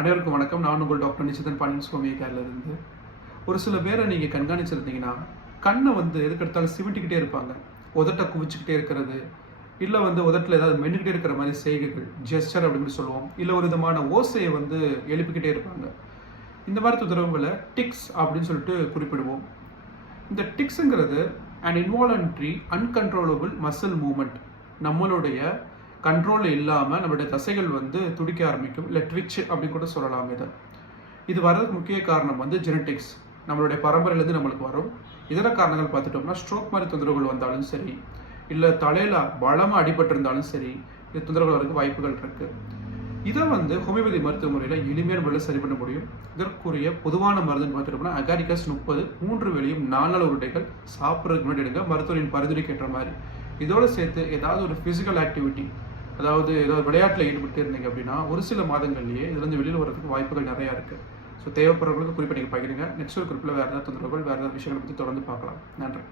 அனைவருக்கும் வணக்கம். நான் உங்கள் டாக்டர் நிச்சிதன் பாண்டியன் சுவாமி இருந்து ஒரு சில பேரை நீங்கள் கண்காணிச்சிருந்தீங்கன்னா கண்ணை வந்து எதுக்கெடுத்தாலும் சிவிட்டிக்கிட்டே இருப்பாங்க. உதட்டை குவிச்சுக்கிட்டே இருக்கிறது இல்லை வந்து உதட்டில் ஏதாவது மென்னுக்கிட்டே இருக்கிற மாதிரி செய்கைகள் ஜெஸ்டர் அப்படின்னு சொல்லுவோம். இல்லை ஒரு விதமான ஓசையை வந்து எழுப்பிக்கிட்டே இருப்பாங்க. இந்த மாதிரி தொந்தரவுகளை டிக்ஸ் அப்படின்னு சொல்லிட்டு குறிப்பிடுவோம். இந்த டிக்ஸுங்கிறது and involuntary uncontrollable muscle movement நம்மளுடைய கண்ட்ரோலில் இல்லாமல் நம்மளுடைய தசைகள் வந்து துடிக்க ஆரம்பிக்கும். இல்லை ட்விச் அப்படின்னு கூட சொல்லலாம் இதை. இது வர்றதுக்கு முக்கிய காரணம் வந்து ஜெனட்டிக்ஸ் நம்மளுடைய பரம்பரையிலேருந்து நம்மளுக்கு வரும். இதர காரணங்கள் பார்த்துட்டோம்னா ஸ்ட்ரோக் மாதிரி தொந்தரவுகள் வந்தாலும் சரி இல்லை தலையில் பலமாக அடிபட்டிருந்தாலும் சரி இது தொந்தரவுகள் வரதுக்கு வாய்ப்புகள் இருக்குது இதை வந்து ஹோமியோபதி மருத்துவ முறையில் எளிமையான முறையில் சரி பண்ண முடியும். இதற்குரிய பொதுவான மருந்துன்னு பார்த்துட்டோம்னா அகாரிகஸ் முப்பது மூன்று வெளியும் நாலு நாள் உருண்டைகள் சாப்பிட்றதுக்கு முன்னாடி எடுங்க. மருத்துவரின் பரிந்துரைக்கு ஏற்ற மாதிரி. இதோடு சேர்த்து ஏதாவது ஒரு ஃபிசிக்கல் ஆக்டிவிட்டி அதாவது ஏதாவது விளையாட்டில் ஈடுபட்டு இருந்தீங்க அப்படின்னா ஒரு சில மாதங்கள்லேயே இதுலேருந்து வெளியில் வரதுக்கு வாய்ப்புகள் நிறையா இருக்குது ஸோ தேவைப்படுறவங்களுக்கு குறிப்பாக நீங்கள் பகிருங்க. நெக்ஸ்ட் ஒரு குறிப்பில் வேறு ஏதாவது தொந்தரவுகள் வேறு ஏதாவது விஷயங்களை பற்றி தொடர்ந்து பார்க்கலாம். நன்றி.